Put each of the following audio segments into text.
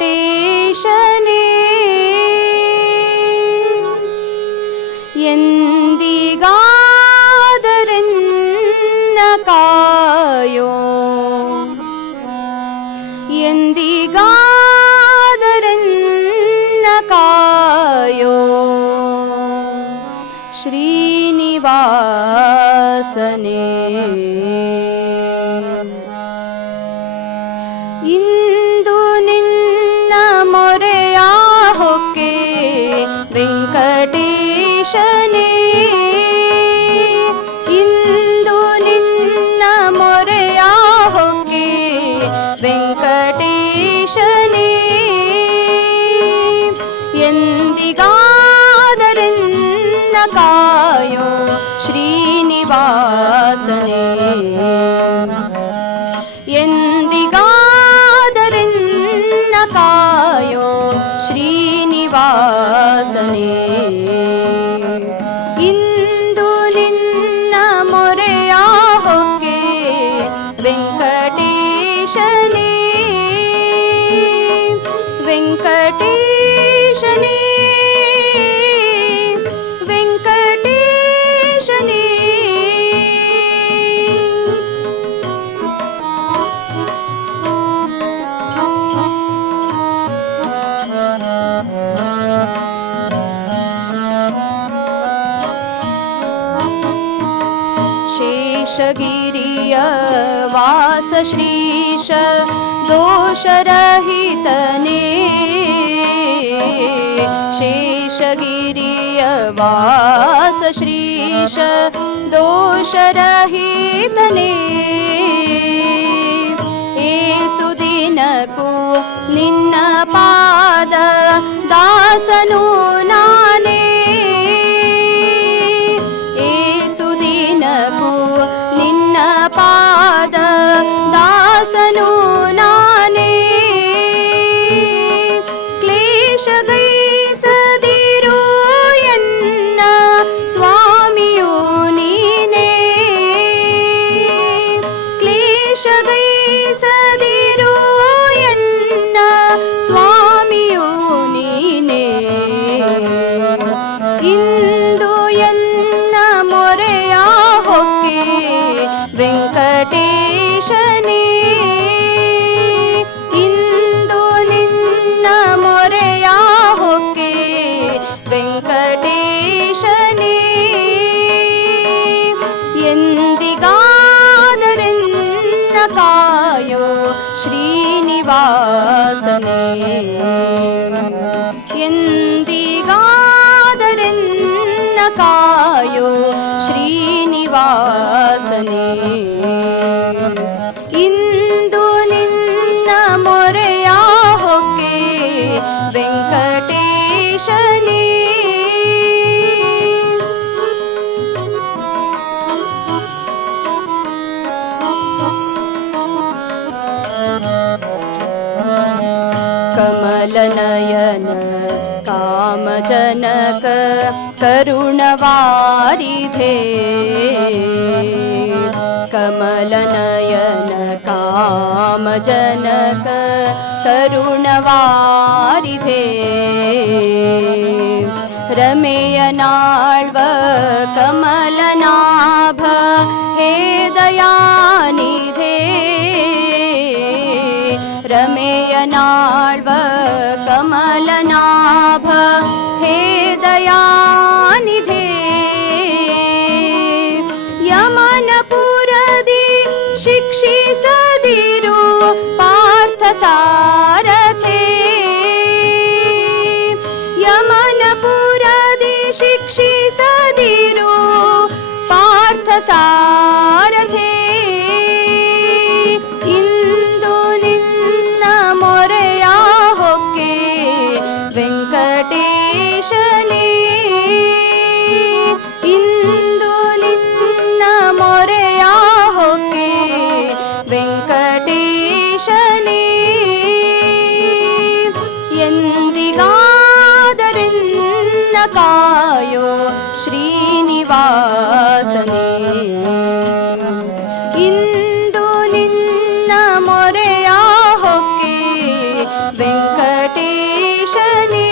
ेषणे गादर यन्दि गादरन् कायो श्रीनिवासने इन्द ವೆಂಕಟೇಶನೇ ಇಂದು ನಿನ್ನ ಮೊರೆಯ ಹೊಕ್ಕೆ ವೆಂಕಟೇಶನೇ ಎಂದಿಗಾದರೆನ್ನ ಕಾಯೋ ಶ್ರೀನಿವಾಸನೇ. ಎಂದಿಗಾದರೆನ್ನ ಕಾಯೋ ಶ್ರೀನಿವಾಸನೇ Mm-hmm. शेषगिरिय शेषगिरियवासश्रीश दोषरहितने। शेषगिरिय वासश्रीश दोषरहितने। एनको निन्नपाद दासनु पाद दासनु श्रीनिवासने। किन् श्रीनिवासने। इन्दुनिन्न मोरया होके वेङ्कटे कमलनयन कामजनक करुणवारिधे। कमलनयन कामजनक करुणवारिधे। रमेयनाळ्व कमलनाभ ಇಂದು ನಿನ್ನ ಮೊರೆಯ ಹೊಕ್ಕೆ ವೆಂಕಟೇಶನೇ.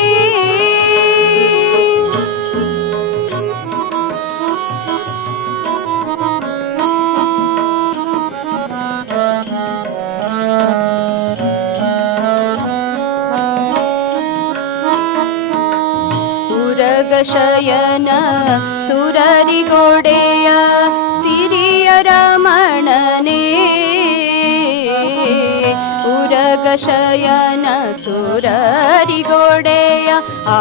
ಶಯನ ಸುರರಿಗೊಡೆಯ ಗಗಶಯನ ಸುರರಿಗೋಡೆಯ ಆ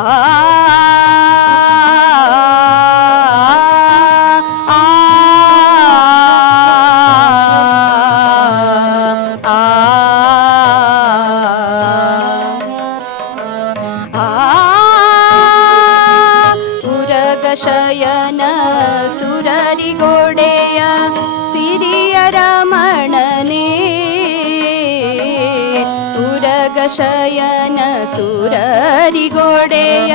ಶಯನ ಸುರರಿಗೊಡೆಯ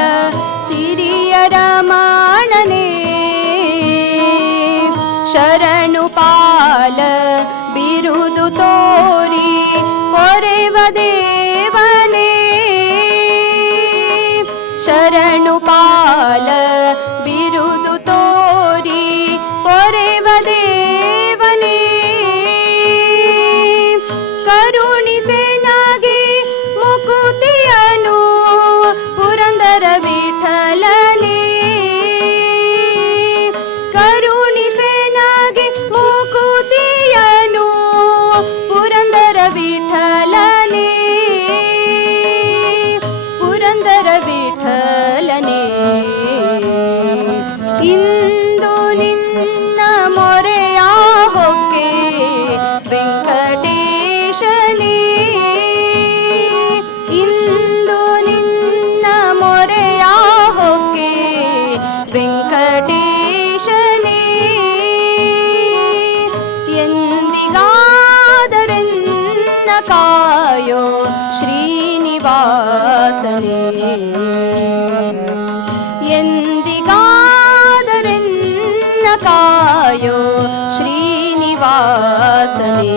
ಸಿರಿಯ ರಮಣನೇ ಶರಣು ಪಾಲ ಬಿರುದು ತೋರಿ ಪೊರೆವ ದೇವನೇ ಶರಣು ಪಾಲ ಇಂದು ನಿನ್ನ ಮೊರೆಯ ಹೊಕ್ಕೆ ವೆಂಕಟೇಶನೇ. ಇಂದು ನಿನ್ನ ಮೊರೆಯ ಹೊಕ್ಕೆ ವೆಂಕಟೇಶನೇ. ಎಂದಿಗಾದರೆನ್ನ ಕಾಯೋ ಶ್ರೀನಿವಾಸನೇ. ಶ್ರೀನಿವಾಸನೇ